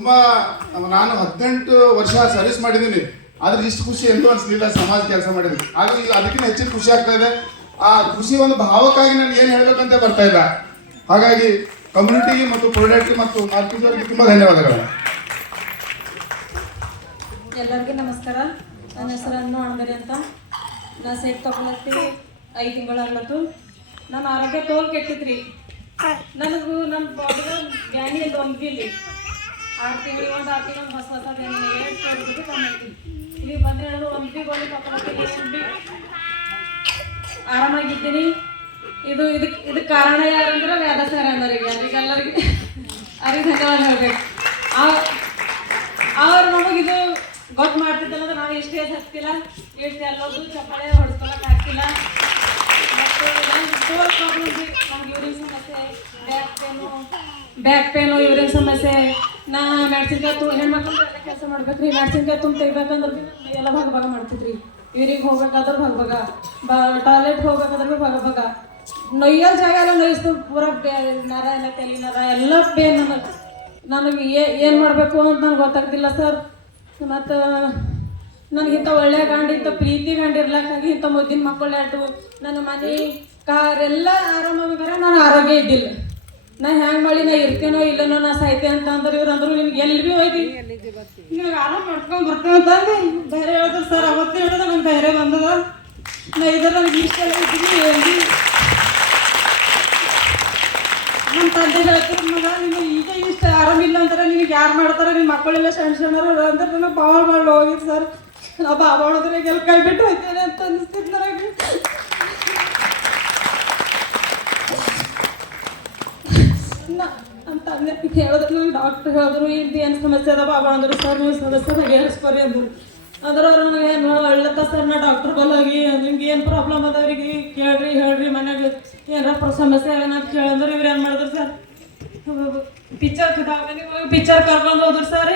ತುಂಬ ನಾನು 18 ವರ್ಷ ಸರ್ವಿಸ್ ಮಾಡಿದ್ದೀನಿ, ಆದ್ರೆ ಇಷ್ಟು ಖುಷಿ ಎಂದೂ ಅನಿಸ್ಲಿಲ್ಲ ಸಮಾಜ ಕೆಲಸ ಮಾಡಿದ್ದೀನಿ. ಹಾಗಾಗಿ ಅದಕ್ಕಿಂತ ಹೆಚ್ಚಿನ ಖುಷಿ ಆಗ್ತಾ ಇದೆ. ಆ ಖುಷಿ ಒಂದು ಭಾವಕ್ಕಾಗಿ ನಾನು ಏನು ಹೇಳಬೇಕಂತ ಬರ್ತಾ ಇಲ್ಲ. ಹಾಗಾಗಿ ಕಮ್ಯುನಿಟಿಗೆ ಮತ್ತು ಪ್ರಾಡಕ್ಟ್ ಮತ್ತು ಮಾರ್ಕೆಟ್ ಅವರಿಗೆ ತುಂಬ ಧನ್ಯವಾದಗಳು. ಎಲ್ಲರಿಗೂ ನಮಸ್ಕಾರ. ನನ್ನ ಹೆಸರು ಅನ್ನು ಅಣಬರಿ ಅಂತ. ನಾ ಸೈಟ್ ತಗೊಳತ್ತಿ 5 ತಿಂಗಳಾಗ್ಲತ್ತು. ನನ್ನ ಆರೋಗ್ಯ ತೋಲ್ ಕೆಟ್ಟಿದ್ರಿ. ನನಗೂ ನಮ್ಮ ಬಾಡಿಗೆ ಬ್ಯಾನಿ ಅಂತ ಒಂದು ಇಲ್ಲಿ 6 ತಿಂಗಳಿಗೆ ಒಂದು ಹೊಸ ಬ್ಯಾನಿ 2 ರೂಪಾಯಿ ಕಮ್ಮಿ ಆಗ್ತೀನಿ. ಇಲ್ಲಿ ಬಂದರೆ ಹೇಳೋದು ಒಂದು ತಗೊಳಕ್ಕೆ ಆರಾಮಾಗಿದ್ದೀನಿ. ಇದಕ್ಕೆ ಕಾರಣ ಯಾರಂದ್ರೆ ವ್ಯಾದ ಸರ್ ಅಂದರಿಗೆ ಎಲ್ಲರಿಗೆ ಅವ್ರಿಗೆ ಧನ್ಯವಾದ ಹೇಳ್ಬೇಕು. ಅವ್ರು ನಮಗಿದು ಗೊತ್ತು ಮಾಡ್ತಿದ್ದಲ್ಲ, ನಾವು ಎಷ್ಟೇ ಹತ್ತಿಲ್ಲ, ಎಷ್ಟು ಎಲ್ಲೋದು ಚಪ್ಪಾಳೆ ಹೊಡ್ಸ್ಕೊಳಕ್ಕೆ ಆಗ್ತಿಲ್ಲ. ಮತ್ತು ನಮ್ಗೆ ತೋಲ್ ಪ್ರಾಬ್ಲಮ್ ರೀ. ನಮ್ಗೆ ಯೂರಿನ್ ಸಮಸ್ಯೆ, ಬ್ಯಾಕ್ ಪೇನು ಯೂರಿನ್ ಸಮಸ್ಯೆ. ನಾ ಮೆಣಸಿನ್ಕಾಯಿ ಹೆಣ್ಮಕ್ಳು ಎಲ್ಲ ಕೆಲಸ ಮಾಡ್ಬೇಕು ರೀ. ಮೆಣಸಿನ್ಕಾಯಿ ತುಂಬ ತೆಗಿಬೇಕಂದ್ರೆ ಎಲ್ಲ ಭಾಗ ಮಾಡ್ತಿದ್ರಿ. ಯೂರಿಗೆ ಹೋಗ್ಬೇಕಾದ್ರೆ ಭಾಗ ಟಾಯ್ಲೆಟ್ ಹೋಗ್ಬೇಕಾದ್ರೆ ಭಾಗ ನೊಯ್ಯೋ ಜಾಗ ಎಲ್ಲ ನೋಯಿಸ್ತು. ಪೂರ ನರ ಎಲ್ಲ ತಲೆ ನರ ಎಲ್ಲ ಪೇನ್. ನನಗೆ ಏನು ಮಾಡಬೇಕು ಅಂತ ನನಗೆ ಗೊತ್ತಾಗ್ತಿಲ್ಲ ಸರ್. ಮತ್ತು ನನಗಿಂತ ಒಳ್ಳೆಯ ಗಂಡ ಇಂಥ ಪ್ರೀತಿ ಗಂಡ ಇರ್ಲಕ್ಕಾಗಿ ಇಂಥ ಮುದ್ದಿನ ಮಕ್ಕಳು 2 ನನ್ನ ಮನೆ ಕಾರ್ ಎಲ್ಲ ಆರಾಮಾಗಿದ್ದಾರೆ. ನಾನು ಆರೋಗ್ಯ ಇದ್ದಿಲ್ಲ. ನಾ ಹ್ಯಾಂಗೆ ಮಾಡಿ ನಾ ಇರ್ತೇನೋ ಇಲ್ಲನೋ ನಾ ಸಾಯ್ತೆ ಅಂತ ಅಂದ್ರೆ ಇವ್ರು ಅಂದರು ನಿನ್ಗೆ ಎಲ್ಲಿ ಭೀ ಹೋಯ್ತಿ ನಿನಗೆ ಆರಾಮ ಮಾಡ್ಕೊಂಡು ಬರ್ತೇವೆ ಅಂತಂದು ಧೈರ್ಯ ಹೇಳಿದ್ರು ಸರ್. ಅವತ್ತು ಹೇಳಿದ್ರೆ ನಂಗೆ ಧೈರ್ಯ ಬಂದದ. ನಾ ಇದ್ರೆ ನನಗೆ ಇಷ್ಟ ಎಲ್ಲ ಇದ್ದೀನಿ. ಎಲ್ಲಿ ನಮ್ಮ ತಂದೆ ಹೇಳ್ತಾರೆ, ಮಗ ನಿಮಗೆ ಈಗ ಇಷ್ಟ ಆರಾಮಿಲ್ಲ ಅಂತಾರೆ, ನಿನಗೆ ಯಾರು ಮಾಡ್ತಾರೆ, ನಿಮ್ಮ ಮಕ್ಕಳೆಲ್ಲ ಸಣ್ಣರು ಅಂದ್ರೆ ನನಗೆ ಭಾಳ ಮಾಡಿ ಹೋಗಿದ್ದು ಸರ್. ನಾ ಬಾಬಾ ಹೊಡೆದ್ರೆ ಎಲ್ಲಿ ಕೈ ಬಿಟ್ಟು ಹೋಗ್ತೇನೆ ಅಂತ ಅನಿಸ್ತಿತ್ತು ನನಗೆ. ಅಂತ ತಂದೆ ಹೇಳಿದ್ರು, ನಂಗೆ ಡಾಕ್ಟ್ರ್ ಹೇಳಿದ್ರು ಇದು ಏನು ಸಮಸ್ಯೆ ಅದ ಬಾಬಾ ಅಂದರು. ಸರ್ ನೀವು ಸಮಸ್ಯೆ ಬಗೆಹರಿಸ್ಕೊರಿ ಅಂದರು. ಅಂದ್ರೆ ಅವ್ರು ನನಗೆ ಒಳ್ಳೆತ ಸರ್ ನಾ ಡಾಕ್ಟ್ರ್ ಬಲ್ಲೋಗಿ ನಿಮ್ಗೆ ಏನು ಪ್ರಾಬ್ಲಮ್ ಅದವ್ರಿಗೆ ಕೇಳ್ರಿ ಹೇಳ್ರಿ, ಮನೆಯಾಗ ಏನಾರ ಸಮಸ್ಯೆ ಏನಂತ ಕೇಳಿದ್ರೆ ಇವ್ರು ಏನು ಮಾಡಿದ್ರು ಸರ್, ಪಿಕ್ಚರ್ ಕರ್ಕೊಂಡು ಹೋದ್ರು ಸರ್.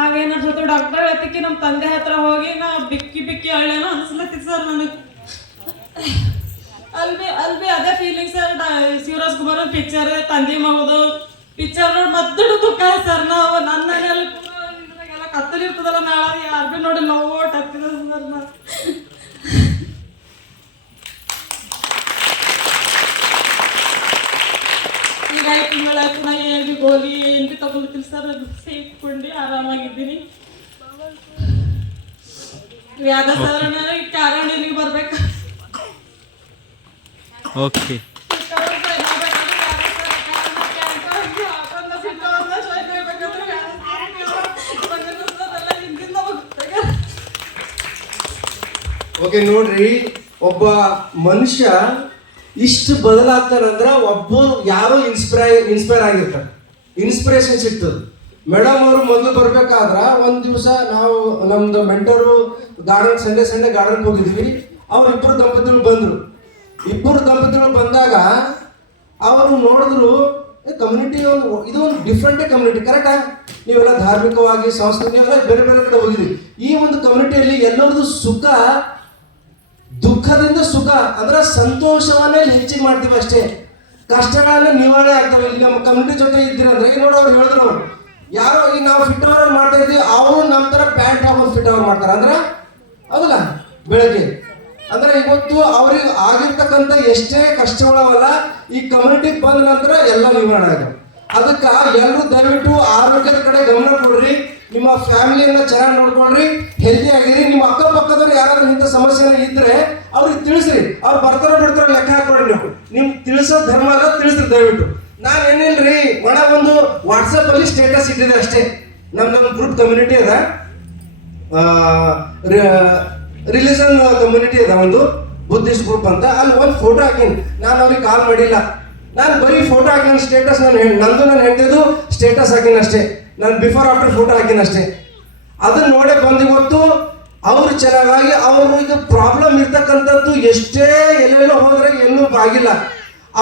ಆಗೇನಿರ್ತದೆ ಡಾಕ್ಟರ್ ಹೇಳ್ತಿಕ್ಕಿ ನಮ್ಮ ತಂದೆ ಹತ್ರ ಹೋಗಿ ನಾ ಬಿಕ್ಕಿ ಹಳ್ಳೇನೋ ಅನಿಸ್ಲತ್ತಿತ್ತು ಸರ್ ನನಗೆ. ಅಲ್ಲಿ ಅದೇ feeling sir. Shivaraj Kumar picture ತಂದೆ ಮಗದು ಪಿಕ್ಚರ್ ನೋಡಿ ಮದ್ದು ದುಃಖ ಸರ್. ನಾವು ನನ್ನ ಮನೆಯಲ್ಲಿ ಎಲ್ಲ ಕತ್ತಲಿರ್ತದಲ್ಲ, ನಾಳೆ ಯಾರು ಭೀ ನೋಡಿ ನೋಟ್ ಹತ್ತಿದ ಸರ್. ನಾ ಈಗ 5 ತಿಂಗಳಾಯ್ತು. ನಾ ಏನು ಭೀ ಗೋಲಿ ಏನು ಭೀ ತಗೊಳ್ತೀನಿ ಸರ್. ಸೇರ್ಕೊಂಡು ಆರಾಮಾಗಿದ್ದೀನಿ. ವ್ಯಾಧ ಸಾಧಾರಣ ಕಾರಣರಿಗೆ ಬರ್ಬೇಕು. ಓಕೆ, ಓಕೆ ನೋಡ್ರಿ, ಒಬ್ಬ ಮನುಷ್ಯ ಇಷ್ಟು ಬದಲಾಗ್ತಾನಂದ್ರೆ ಒಬ್ಬ ಯಾರೋ ಇನ್ಸ್ಪೈರ್ ಆಗಿರ್ತಾರೆ, ಇನ್ಸ್ಪಿರೇಷನ್ ಸಿಗ್ತದೆ. ಮೇಡಮ್ ಅವರು ಮೊದಲು ಬರ್ಬೇಕಾದ್ರೆ ಒಂದು ದಿವಸ ನಾವು ನಮ್ದು ಮೆಂಟರು ಗಾರ್ಡನ್ ಸಂಡೇ ಗಾರ್ಡನ್ಗೆ ಹೋಗಿದ್ವಿ. ಅವ್ರು ಇಬ್ಬರು ದಂಪತಿಗಳು ಬಂದಾಗ ಅವರು ನೋಡಿದ್ರು ಕಮ್ಯುನಿಟಿ ಇದೊಂದು ಡಿಫ್ರೆಂಟೇ ಕಮ್ಯುನಿಟಿ. ಕರೆಕ್ಟಾ? ನೀವೆಲ್ಲ ಧಾರ್ಮಿಕವಾಗಿ ಸಂಸ್ಕೃತಿ ನೀವೆಲ್ಲ ಬೇರೆ ಬೇರೆ ಕಡೆ ಹೋಗಿದ್ರಿ. ಈ ಒಂದು ಕಮ್ಯುನಿಟಿಯಲ್ಲಿ ಎಲ್ಲರದು ಸುಖ ದುಃಖದಿಂದ ಸುಖ ಅಂದ್ರೆ ಸಂತೋಷವನ್ನೇ ಹೆಚ್ಚಿಗೆ ಮಾಡ್ತೀವಿ ಅಷ್ಟೇ. ಕಷ್ಟಗಳನ್ನ ನಿವಾರಣೆ ಆಗ್ತವೆ. ಇಲ್ಲಿ ನಮ್ಮ ಕಮ್ಯುನಿಟಿ ಜೊತೆ ಇದ್ದೀರಂದ್ರೆ ಈಗ ನೋಡಿ ಅವ್ರು ಹೇಳಿದ್ರು, ಅವ್ರು ಯಾರೋ ಈಗ ನಾವು ಫಿಟ್ ಅವರ್ ಮಾಡ್ತಾ ಇದ್ವಿ, ಅವರು ನಮ್ಮ ಥರ ಪ್ಯಾಂಟ್ ಹಾಕೊಂಡು ಫಿಟ್ ಅವರ್ ಮಾಡ್ತಾರೆ ಅಂದ್ರೆ ಹೌದಲ್ಲ. ಬೆಳಗ್ಗೆ ಅಂದ್ರೆ ಇವತ್ತು ಅವ್ರಿಗೆ ಆಗಿರ್ತಕ್ಕಂಥ ಎಷ್ಟೇ ಕಷ್ಟಗಳವಲ್ಲ ಈ ಕಮ್ಯುನಿಟಿಗೆ ಬಂದ ನಂತರ ಎಲ್ಲ ನಿವಾರಣೆ ಆಗ. ಅದಕ್ಕೆ ಎಲ್ಲರೂ ದಯವಿಟ್ಟು ಆರೋಗ್ಯದ ಕಡೆ ಗಮನ ಕೊಡ್ರಿ. ನಿಮ್ಮ ಫ್ಯಾಮಿಲಿಯನ್ನ ಚೆನ್ನಾಗಿ ನೋಡ್ಕೊಳ್ರಿ, ಹೆಲ್ದಿ ಆಗಿರಿ. ನಿಮ್ಮ ಅಕ್ಕಪಕ್ಕದವ್ರು ಯಾರಾದ್ರೂ ಇಂಥ ಸಮಸ್ಯೆ ಇದ್ರೆ ಅವ್ರಿಗೆ ತಿಳಿಸ್ರಿ. ಅವ್ರು ಬರ್ತಾರೋ ಬಿಡ್ತಾರೋ ಲೆಕ್ಕ ಹಾಕೊಡ್ರಿ. ನೀವು ತಿಳಿಸೋ ಧರ್ಮ ಅದ, ತಿಳಿಸ್ರಿ ದಯವಿಟ್ಟು. ನಾನು ಏನಿಲ್ರಿ ಒಣ ಒಂದು ವಾಟ್ಸಪ್ ಅಲ್ಲಿ ಸ್ಟೇಟಸ್ ಇಟ್ಟಿದೆ ಅಷ್ಟೇ. ನಮ್ದೊಂದು ಗ್ರೂಪ್ ಕಮ್ಯುನಿಟಿ ಅದ, ರಿಲಿಜನ್ ಕಮ್ಯುನಿಟಿ ಅದ, ಒಂದು ಬುದ್ಧಿಸ್ಟ್ ಗ್ರೂಪ್ ಅಂತ. ಅಲ್ಲಿ ಒಂದು ಫೋಟೋ ಹಾಕಿನಿ. ನಾನು ಅವ್ರಿಗೆ ಕಾಲ್ ಮಾಡಿಲ್ಲ. ನಾನು ಬರೀ ಫೋಟೋ ಹಾಕಿನ ಸ್ಟೇಟಸ್, ನಂದು ನಾನು ಹೆಂಡತಿದು ಸ್ಟೇಟಸ್ ಹಾಕಿನ ಅಷ್ಟೇ. ನಾನು ಬಿಫೋರ್ ಆಫ್ಟರ್ ಫೋಟೋ ಹಾಕಿನ ಅಷ್ಟೇ. ಅದನ್ನ ನೋಡೇ ಬಂದು ಇವತ್ತು ಅವರು ಚೆನ್ನಾಗಿ ಅವರು ಈಗ ಪ್ರಾಬ್ಲಮ್ ಇರ್ತಕ್ಕಂಥದ್ದು ಎಷ್ಟೇ ಎಲ್ಲೆಲ್ಲೋ ಹೋದ್ರೆ ಎಲ್ಲೂ ಆಗಿಲ್ಲ.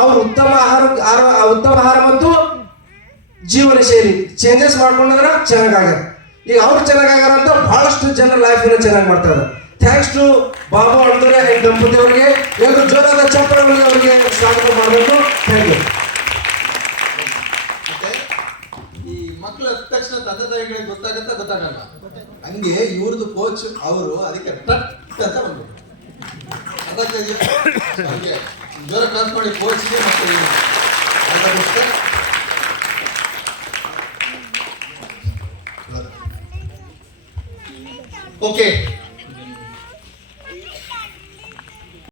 ಅವ್ರು ಉತ್ತಮ ಆಹಾರ ಮತ್ತು ಜೀವನ ಶೈಲಿ ಚೇಂಜಸ್ ಮಾಡ್ಕೊಂಡ್ರೆ ಚೆನ್ನಾಗಾಗ್ಯಾರ. ಈಗ ಅವ್ರು ಚೆನ್ನಾಗಾಗ್ಯಾರ ಅಂತ ಬಹಳಷ್ಟು ಜನ ಲೈಫನ್ನ ಚೆನ್ನಾಗಿ ಮಾಡ್ತಾರೆ. Thanks to Babu Anadure and ದಂಪತಿ ಅವರಿಗೆ. ಎಲ್ಲರೂ ಜೋರಾದ ಚಪ್ಪಾಳೆಗಳಿಗೆ ಅವರಿಗೆ ಸ್ವಾಗತ ಮಾಡಬೇಕು. Thank you. ಈ ಮಕ್ಕಳ ತಕ್ಷಣ ತಂದೆ ತಾಯಿಗಳಿಗೆ ಗೊತ್ತಾಗಲ್ಲ. ಹಂಗೆ ಇವ್ರದ್ದು ಕೋಚ್ ಅವರು ಅದಕ್ಕೆ ಟಟ್ ಅಂತ ಬಂದ್ಬಿಟ್ಟು ಅದಕ್ಕೆ ಜ್ವರ ಕ್ಲಾಸ್ ಮಾಡಿ ಕೋಚ್ಗೆ ಮತ್ತೆ ಓಕೆ